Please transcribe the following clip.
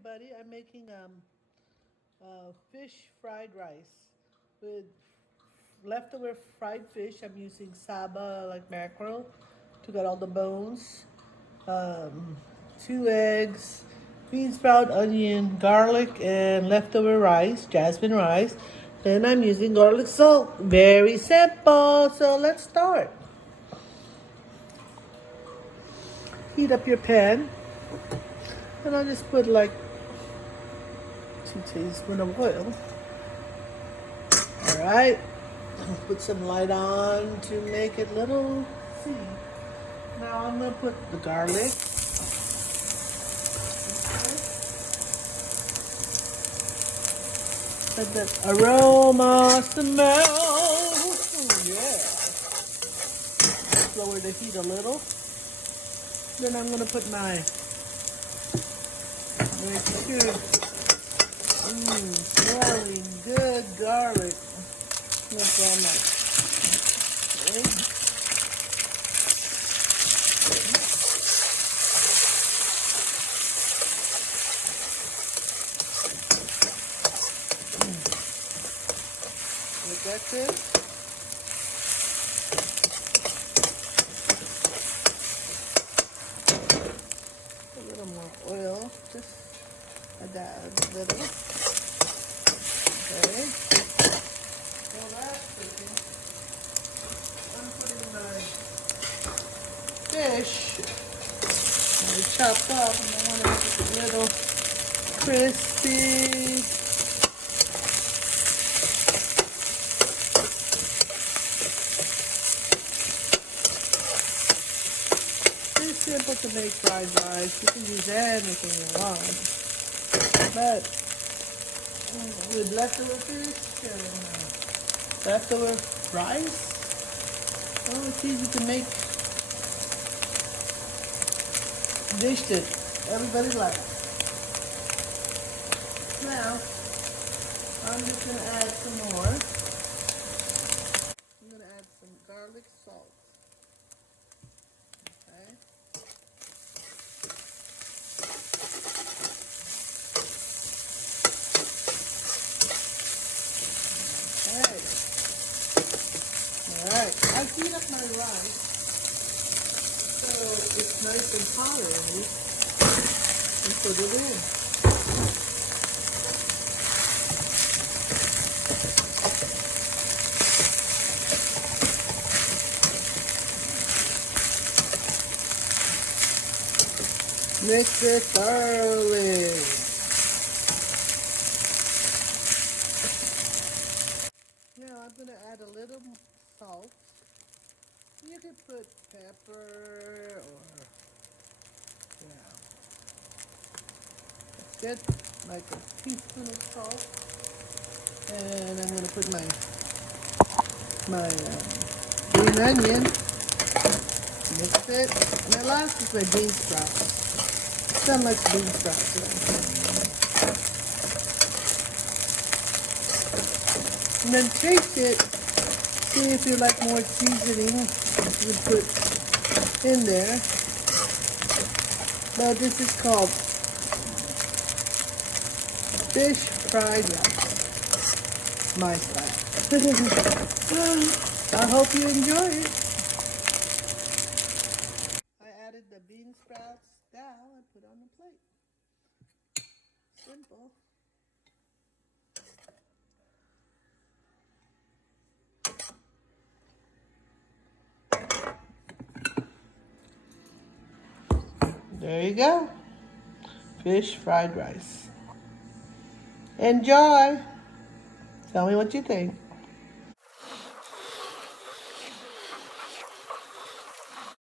everybody. I'm making fish fried rice with leftover fried fish. I'm using saba like mackerel to get all the bones. Um, 2 eggs, bean sprout, onion, garlic, and leftover rice, jasmine rice. Then I'm using garlic salt. Very simple. So let's start. Heat up your pan, and I'll just put like 2 tablespoons of oil. All right, put some light on to make it little see. Now I'm gonna put the garlic. Let that aroma smell. Oh, yeah. Lower the heat a little. Then I'm gonna put my make sure smelling good garlic. That's all nice. Okay. That's it. A little more oil, just a little. Okay. Well, that's cooking. I'm putting my fish. I chopped up, and I want to make it a little crispy. Simple to make fried rice. You can use anything you want. But with leftover fish and leftover rice, oh, it's easy to make dish that everybody likes. Now, I'm just going to add some more. I'm going to add some garlic salt. Okay. Alright, I heat up my rice so it's nice and hot already and put it in. Mix it thoroughly. Now I'm going to add a little salt. You could put pepper or, that's good, like a teaspoon of salt. And I'm going to put my green onion, mix it. And the last is my bean sprouts. Some like bean sprouts. And then taste it. See if you like more seasoning, you put in there. But this is called fish fried rice. My style. I hope you enjoy it. I added the bean sprouts down and put on the plate. Simple. There you go. Fish fried rice. Enjoy. Tell me what you think.